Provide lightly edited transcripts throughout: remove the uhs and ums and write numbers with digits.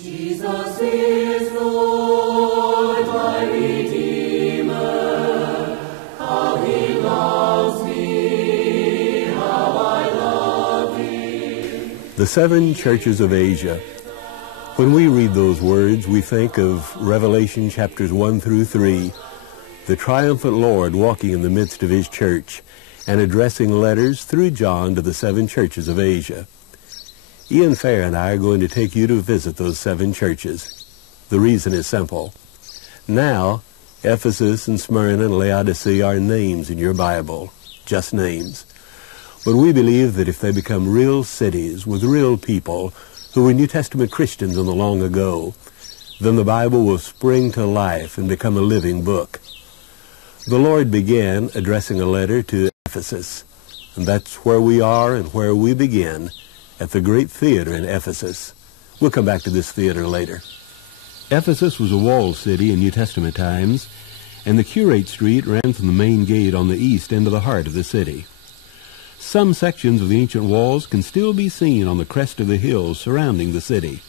Jesus is Lord, my Redeemer. How he loves me, how I love him. The 7 churches of Asia. When we read those words, we think of Revelation chapters 1 through 3, the triumphant Lord walking in the midst of his church and addressing letters through John to the 7 churches of Asia. Ian Fair and I are going to take you to visit those 7 churches. The reason is simple. Now, Ephesus and Smyrna and Laodicea are names in your Bible, just names. But we believe that if they become real cities with real people who were New Testament Christians in the long ago, then the Bible will spring to life and become a living book. The Lord began addressing a letter to Ephesus, and that's where we are and where we begin, at the great theater in Ephesus. We'll come back to this theater later. Ephesus was a walled city in New Testament times, and the Curate Street ran from the main gate on the east into the heart of the city. Some sections of the ancient walls can still be seen on the crest of the hills surrounding the city.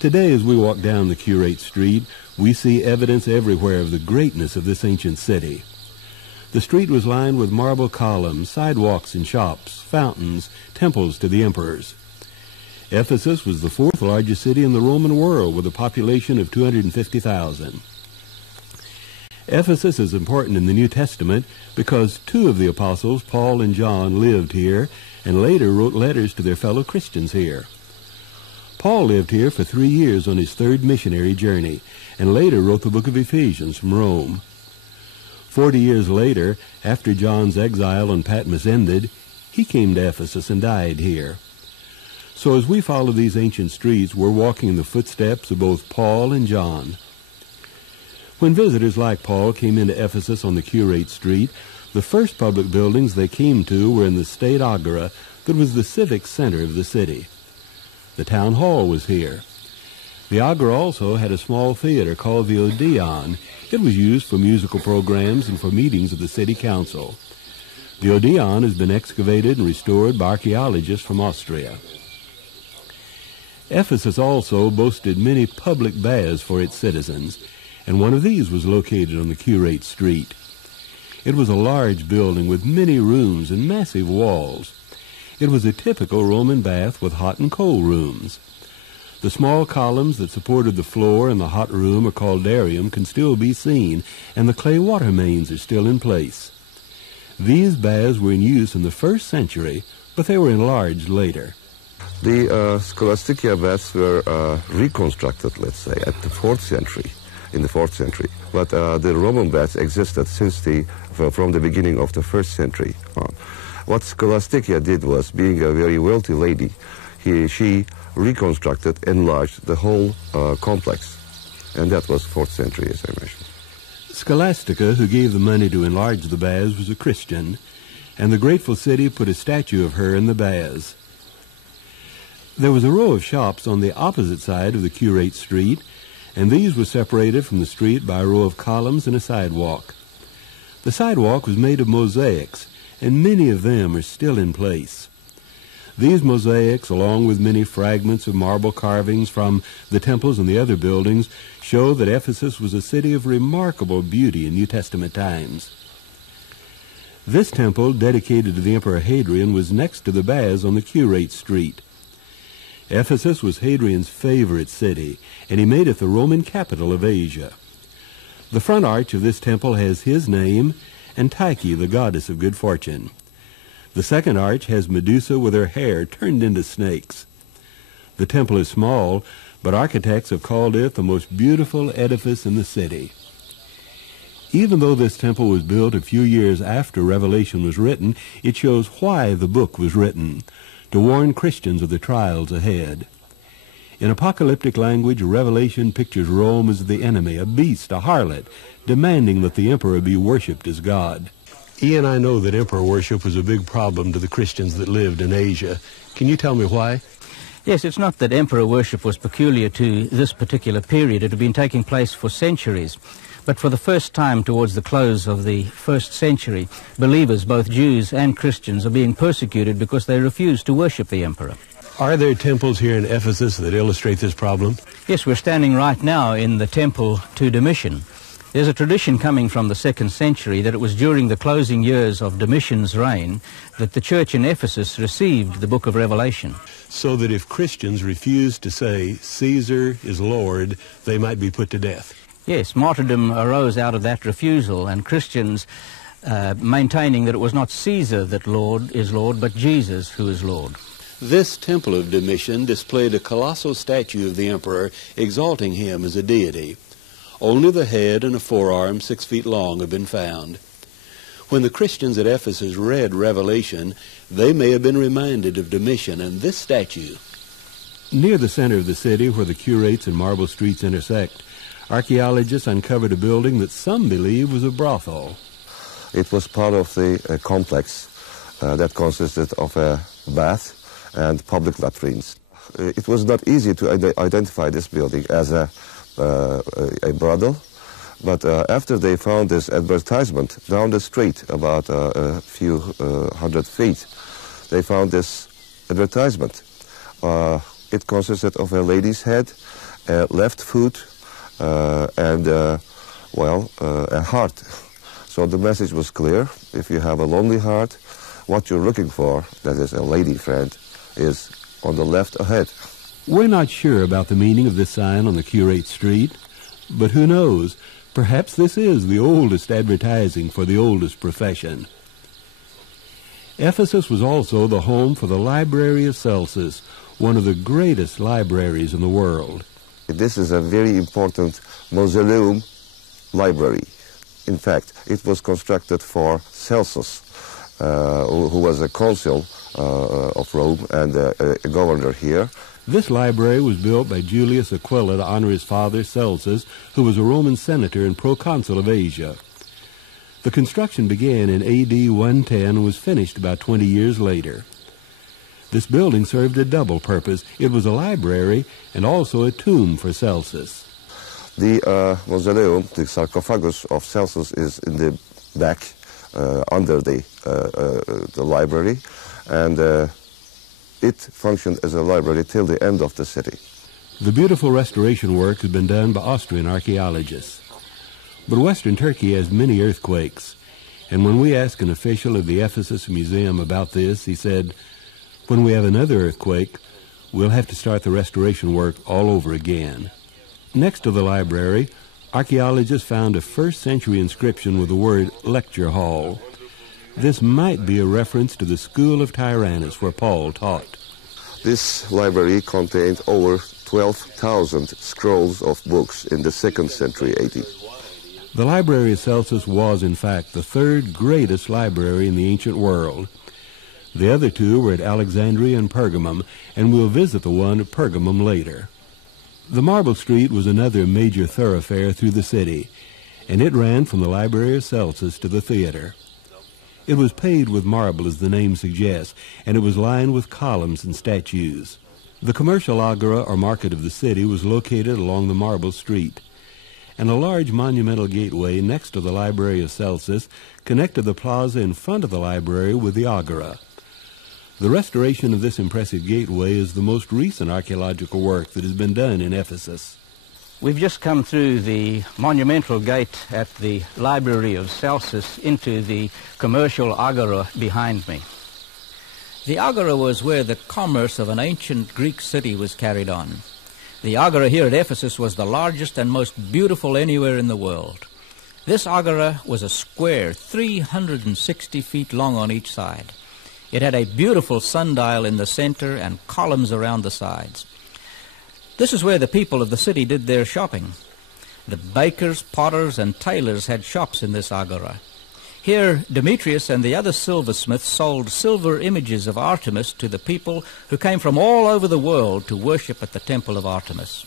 Today, as we walk down the Curate Street, we see evidence everywhere of the greatness of this ancient city. The street was lined with marble columns, sidewalks and shops, fountains, temples to the emperors. Ephesus was the 4th largest city in the Roman world with a population of 250,000. Ephesus is important in the New Testament because 2 of the apostles, Paul and John, lived here and later wrote letters to their fellow Christians here. Paul lived here for 3 years on his 3rd missionary journey and later wrote the book of Ephesians from Rome. 40 years later, after John's exile on Patmos ended, he came to Ephesus and died here. So as we follow these ancient streets, we're walking in the footsteps of both Paul and John. When visitors like Paul came into Ephesus on the Curate Street, the first public buildings they came to were in the state agora that was the civic center of the city. The town hall was here. The agora also had a small theater called the Odeon. It was used for musical programs and for meetings of the city council. The Odeon has been excavated and restored by archaeologists from Austria. Ephesus also boasted many public baths for its citizens, and one of these was located on the Curate Street. It was a large building with many rooms and massive walls. It was a typical Roman bath with hot and cold rooms. The small columns that supported the floor in the hot room or caldarium can still be seen, and the clay water mains are still in place. These baths were in use in the 1st century, but they were enlarged later. The scholasticia baths were reconstructed, let's say, at the 4th century, in the 4th century. But the Roman baths existed since from the beginning of the 1st century on. What Scholasticia did was, being a very wealthy lady, she reconstructed, enlarged the whole complex. And that was 4th century, as I mentioned. Scholastica, who gave the money to enlarge the baths, was a Christian, and the grateful city put a statue of her in the baths. There was a row of shops on the opposite side of the Curate Street, and these were separated from the street by a row of columns and a sidewalk. The sidewalk was made of mosaics, and many of them are still in place. These mosaics, along with many fragments of marble carvings from the temples and the other buildings, show that Ephesus was a city of remarkable beauty in New Testament times. This temple, dedicated to the Emperor Hadrian, was next to the baths on the Curate Street. Ephesus was Hadrian's favorite city, and he made it the Roman capital of Asia. The front arch of this temple has his name and Tyche, the goddess of good fortune. The second arch has Medusa with her hair turned into snakes. The temple is small, but architects have called it the most beautiful edifice in the city. Even though this temple was built a few years after Revelation was written, it shows why the book was written, to warn Christians of the trials ahead. In apocalyptic language, Revelation pictures Rome as the enemy, a beast, a harlot, demanding that the emperor be worshipped as God. Ian, I know that emperor worship was a big problem to the Christians that lived in Asia. Can you tell me why? Yes, it's not that emperor worship was peculiar to this particular period. It had been taking place for centuries. But for the first time towards the close of the 1st century, believers, both Jews and Christians, are being persecuted because they refuse to worship the emperor. Are there temples here in Ephesus that illustrate this problem? Yes, we're standing right now in the temple to Domitian. There's a tradition coming from the 2nd century that it was during the closing years of Domitian's reign that the church in Ephesus received the book of Revelation. So that if Christians refused to say Caesar is Lord, they might be put to death. Yes, martyrdom arose out of that refusal, and Christians maintaining that it was not Caesar that is Lord, but Jesus who is Lord. This temple of Domitian displayed a colossal statue of the emperor exalting him as a deity. Only the head and a forearm 6 feet long have been found. When the Christians at Ephesus read Revelation, they may have been reminded of Domitian and this statue. Near the center of the city, where the curates and marble streets intersect, archaeologists uncovered a building that some believe was a brothel. It was part of the complex that consisted of a bath and public latrines. It was not easy to identify this building as a brothel, but after they found this advertisement down the street, about a few hundred feet, they found this advertisement. It consisted of a lady's head, a left foot, and a heart. So the message was clear. If you have a lonely heart, what you're looking for, that is a lady friend, is on the left ahead. We're not sure about the meaning of this sign on the Curate Street, but who knows? Perhaps this is the oldest advertising for the oldest profession. Ephesus was also the home for the Library of Celsus, one of the greatest libraries in the world. This is a very important mausoleum library. In fact, it was constructed for Celsus, who was a consul of Rome and a governor here. This library was built by Julius Aquila to honor his father, Celsus, who was a Roman senator and proconsul of Asia. The construction began in A.D. 110 and was finished about 20 years later. This building served a double purpose. It was a library and also a tomb for Celsus. The mausoleum, the sarcophagus of Celsus, is in the back under the library, and it functioned as a library till the end of the city. The beautiful restoration work has been done by Austrian archaeologists. But western Turkey has many earthquakes, and when we asked an official of the Ephesus Museum about this, he said, "When we have another earthquake, we'll have to start the restoration work all over again." Next to the library, archaeologists found a 1st century inscription with the word lecture hall. This might be a reference to the school of Tyrannus where Paul taught. This library contained over 12,000 scrolls of books in the 2nd century AD. The Library of Celsus was, in fact, the 3rd greatest library in the ancient world. The other two were at Alexandria and Pergamum, and we'll visit the one at Pergamum later. The Marble Street was another major thoroughfare through the city, and it ran from the Library of Celsus to the theater. It was paved with marble, as the name suggests, and it was lined with columns and statues. The commercial agora, or market of the city, was located along the Marble Street, and a large monumental gateway next to the Library of Celsus connected the plaza in front of the library with the agora. The restoration of this impressive gateway is the most recent archaeological work that has been done in Ephesus. We've just come through the monumental gate at the Library of Celsus into the commercial agora behind me. The agora was where the commerce of an ancient Greek city was carried on. The agora here at Ephesus was the largest and most beautiful anywhere in the world. This agora was a square 360 feet long on each side. It had a beautiful sundial in the center and columns around the sides. This is where the people of the city did their shopping. The bakers, potters, and tailors had shops in this agora. Here, Demetrius and the other silversmiths sold silver images of Artemis to the people who came from all over the world to worship at the temple of Artemis.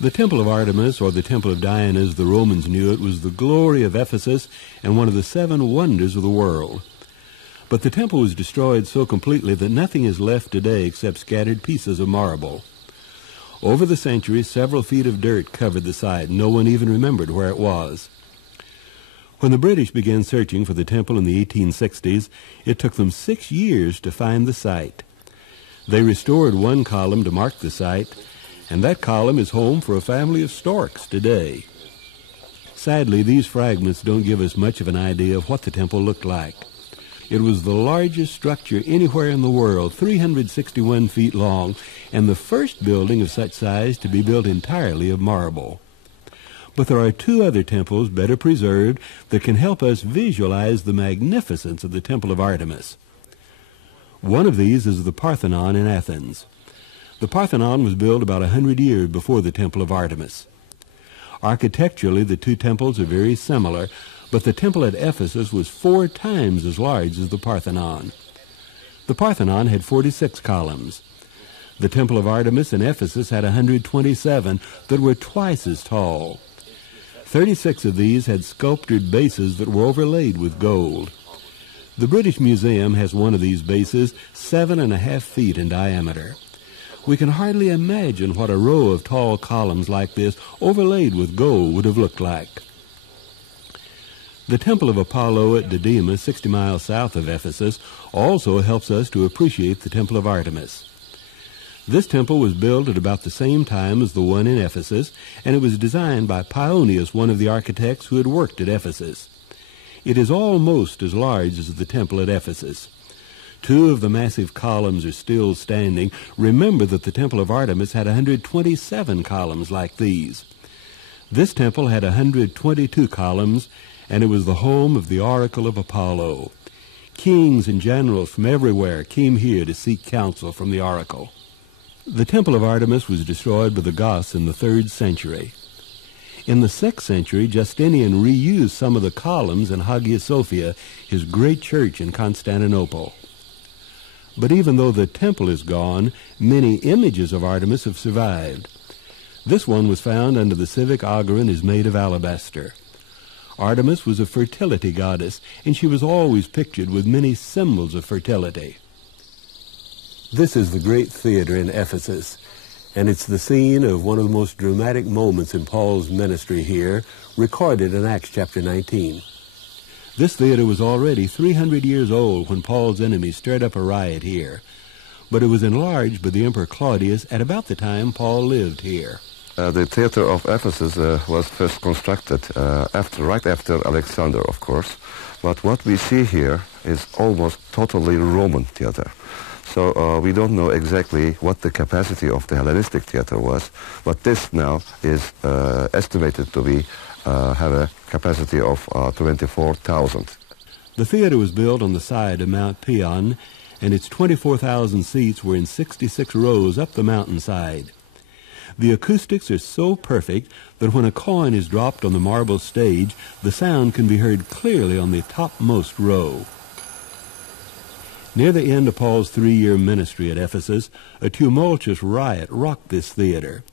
The temple of Artemis, or the temple of Diana as the Romans knew it, was the glory of Ephesus and one of the 7 wonders of the world. But the temple was destroyed so completely that nothing is left today except scattered pieces of marble. Over the centuries, several feet of dirt covered the site. No one even remembered where it was. When the British began searching for the temple in the 1860s, it took them 6 years to find the site. They restored one column to mark the site, and that column is home for a family of storks today. Sadly, these fragments don't give us much of an idea of what the temple looked like. It was the largest structure anywhere in the world, 361 feet long, and the first building of such size to be built entirely of marble. But there are two other temples better preserved that can help us visualize the magnificence of the Temple of Artemis. One of these is the Parthenon in Athens. The Parthenon was built about 100 years before the Temple of Artemis. Architecturally, the two temples are very similar, but the temple at Ephesus was 4 times as large as the Parthenon. The Parthenon had 46 columns. The Temple of Artemis in Ephesus had 127 that were twice as tall. 36 of these had sculptured bases that were overlaid with gold. The British Museum has one of these bases 7.5 feet in diameter. We can hardly imagine what a row of tall columns like this overlaid with gold would have looked like. The Temple of Apollo at Didymus, 60 miles south of Ephesus, also helps us to appreciate the Temple of Artemis. This temple was built at about the same time as the one in Ephesus, and it was designed by Paeonius, one of the architects who had worked at Ephesus. It is almost as large as the temple at Ephesus. 2 of the massive columns are still standing. Remember that the Temple of Artemis had 127 columns like these. This temple had 122 columns, and it was the home of the oracle of Apollo. Kings and generals from everywhere came here to seek counsel from the oracle. The Temple of Artemis was destroyed by the Goths in the 3rd century. In the 6th century, Justinian reused some of the columns in Hagia Sophia, his great church in Constantinople. But even though the temple is gone, many images of Artemis have survived. This one was found under the civic agora and is made of alabaster. Artemis was a fertility goddess, and she was always pictured with many symbols of fertility. This is the great theater in Ephesus, and it's the scene of one of the most dramatic moments in Paul's ministry here, recorded in Acts chapter 19. This theater was already 300 years old when Paul's enemies stirred up a riot here, but it was enlarged by the Emperor Claudius at about the time Paul lived here. The theater of Ephesus was first constructed right after Alexander, of course, but what we see here is almost totally Roman theater. So we don't know exactly what the capacity of the Hellenistic theater was, but this now is estimated to be have a capacity of 24,000. The theater was built on the side of Mount Pion, and its 24,000 seats were in 66 rows up the mountainside. The acoustics are so perfect that when a coin is dropped on the marble stage, the sound can be heard clearly on the topmost row. Near the end of Paul's 3-year ministry at Ephesus, a tumultuous riot rocked this theater.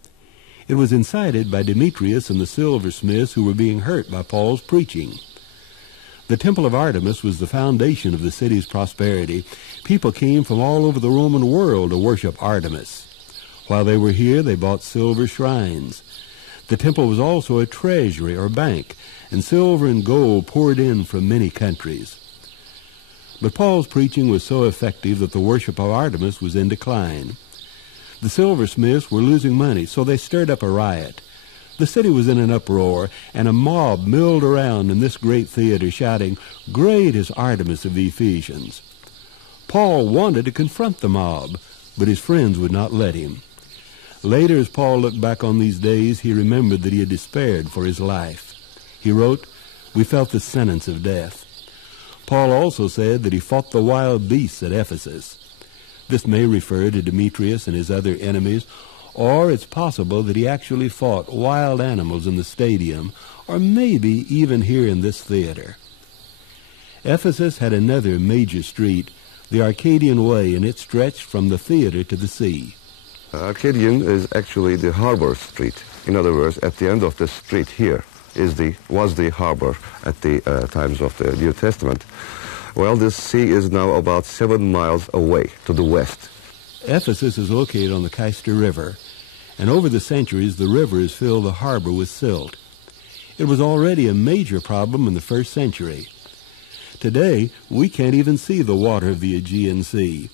It was incited by Demetrius and the silversmiths who were being hurt by Paul's preaching. The Temple of Artemis was the foundation of the city's prosperity. People came from all over the Roman world to worship Artemis. While they were here, they bought silver shrines. The temple was also a treasury or bank, and silver and gold poured in from many countries. But Paul's preaching was so effective that the worship of Artemis was in decline. The silversmiths were losing money, so they stirred up a riot. The city was in an uproar, and a mob milled around in this great theater shouting, "Great is Artemis of the Ephesians." Paul wanted to confront the mob, but his friends would not let him. Later, as Paul looked back on these days, he remembered that he had despaired for his life. He wrote, "We felt the sentence of death." Paul also said that he fought the wild beasts at Ephesus. This may refer to Demetrius and his other enemies, or it's possible that he actually fought wild animals in the stadium, or maybe even here in this theater. Ephesus had another major street, the Arcadian Way, and it stretched from the theater to the sea. Arcadian is actually the harbor street. In other words, at the end of the street here was the harbor at the times of the New Testament. Well, this sea is now about 7 miles away to the west. Ephesus is located on the Cayster River, and over the centuries the river has filled the harbor with silt. It was already a major problem in the 1st century. Today, we can't even see the water of the Aegean Sea,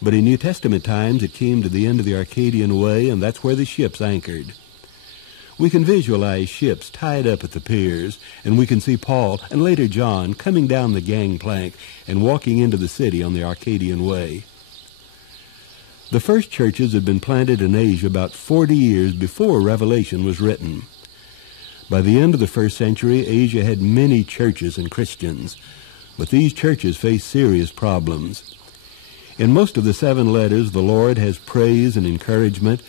but in New Testament times it came to the end of the Arcadian Way, and that's where the ships anchored. We can visualize ships tied up at the piers, and we can see Paul and later John coming down the gangplank and walking into the city on the Arcadian Way. The first churches had been planted in Asia about 40 years before Revelation was written. By the end of the first century, Asia had many churches and Christians, but these churches faced serious problems. In most of the 7 letters, the Lord has praise and encouragement,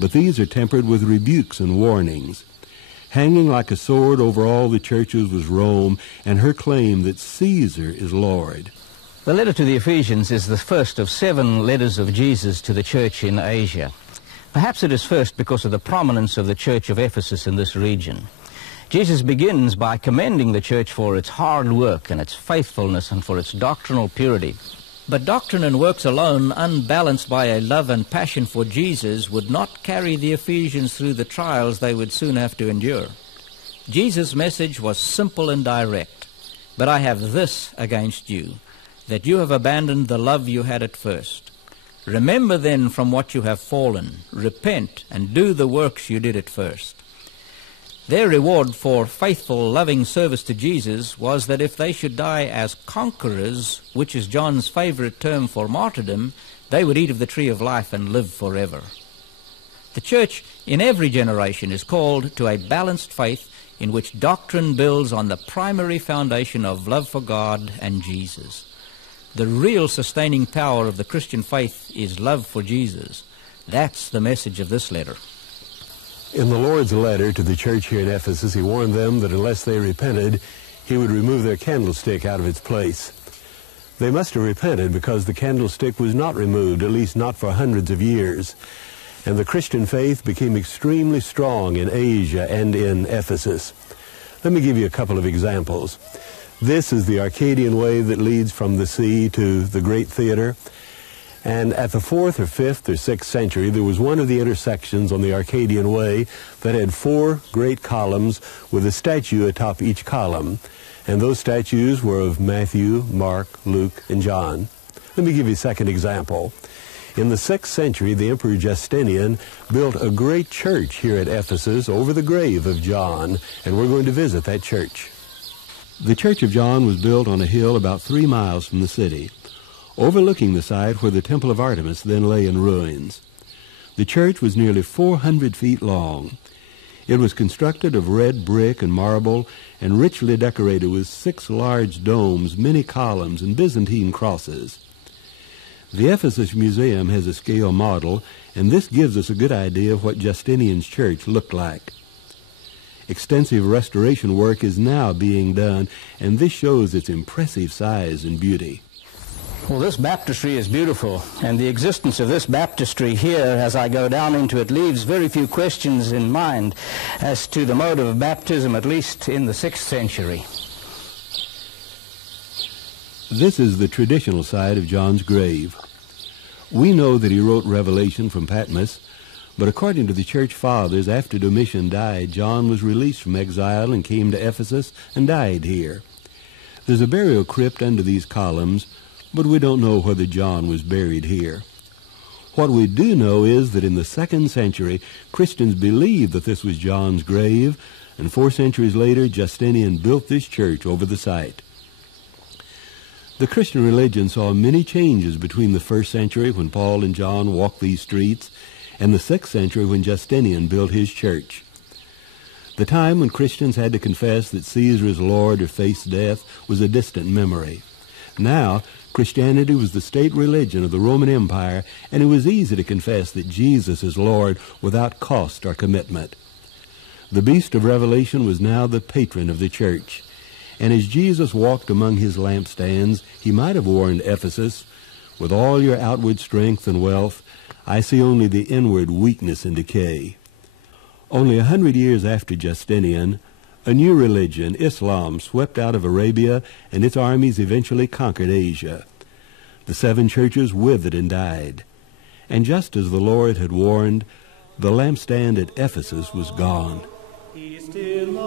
but these are tempered with rebukes and warnings. Hanging like a sword over all the churches was Rome and her claim that Caesar is Lord. The letter to the Ephesians is the first of 7 letters of Jesus to the church in Asia. Perhaps it is first because of the prominence of the church of Ephesus in this region. Jesus begins by commending the church for its hard work and its faithfulness and for its doctrinal purity. But doctrine and works alone, unbalanced by a love and passion for Jesus, would not carry the Ephesians through the trials they would soon have to endure. Jesus' message was simple and direct. But I have this against you, that you have abandoned the love you had at first. Remember then from what you have fallen, repent, and do the works you did at first. Their reward for faithful, loving service to Jesus was that if they should die as conquerors, which is John's favorite term for martyrdom, they would eat of the tree of life and live forever. The church in every generation is called to a balanced faith in which doctrine builds on the primary foundation of love for God and Jesus. The real sustaining power of the Christian faith is love for Jesus. That's the message of this letter. In the Lord's letter to the church here in Ephesus, he warned them that unless they repented, he would remove their candlestick out of its place. They must have repented because the candlestick was not removed, at least not for hundreds of years. And the Christian faith became extremely strong in Asia and in Ephesus. Let me give you a couple of examples. This is the Arcadian Way that leads from the sea to the Great Theater. And at the 4th or 5th or 6th century, there was one of the intersections on the Arcadian Way that had 4 great columns with a statue atop each column. And those statues were of Matthew, Mark, Luke, and John. Let me give you a second example. In the 6th century, the Emperor Justinian built a great church here at Ephesus over the grave of John, and we're going to visit that church. The Church of John was built on a hill about 3 miles from the city, overlooking the site where the Temple of Artemis then lay in ruins. The church was nearly 400 feet long. It was constructed of red brick and marble and richly decorated with 6 large domes, many columns, and Byzantine crosses. The Ephesus Museum has a scale model, and this gives us a good idea of what Justinian's church looked like. Extensive restoration work is now being done, and this shows its impressive size and beauty. Well, this baptistry is beautiful, and the existence of this baptistry here, as I go down into it, leaves very few questions in mind as to the mode of baptism, at least in the 6th century. This is the traditional side of John's grave. We know that he wrote Revelation from Patmos, but according to the church fathers, after Domitian died, John was released from exile and came to Ephesus and died here. There's a burial crypt under these columns, but we don't know whether John was buried here. What we do know is that in the 2nd century, Christians believed that this was John's grave, and 4 centuries later, Justinian built this church over the site. The Christian religion saw many changes between the 1st century, when Paul and John walked these streets, and the 6th century, when Justinian built his church. The time when Christians had to confess that Caesar is Lord or face death was a distant memory. Now, Christianity was the state religion of the Roman Empire, and it was easy to confess that Jesus is Lord without cost or commitment. The beast of Revelation was now the patron of the church, and as Jesus walked among his lampstands, he might have warned Ephesus, "With all your outward strength and wealth, I see only the inward weakness and decay." Only 100 years after Justinian, a new religion, Islam, swept out of Arabia, and its armies eventually conquered Asia. The 7 churches withered and died. And just as the Lord had warned, the lampstand at Ephesus was gone. He still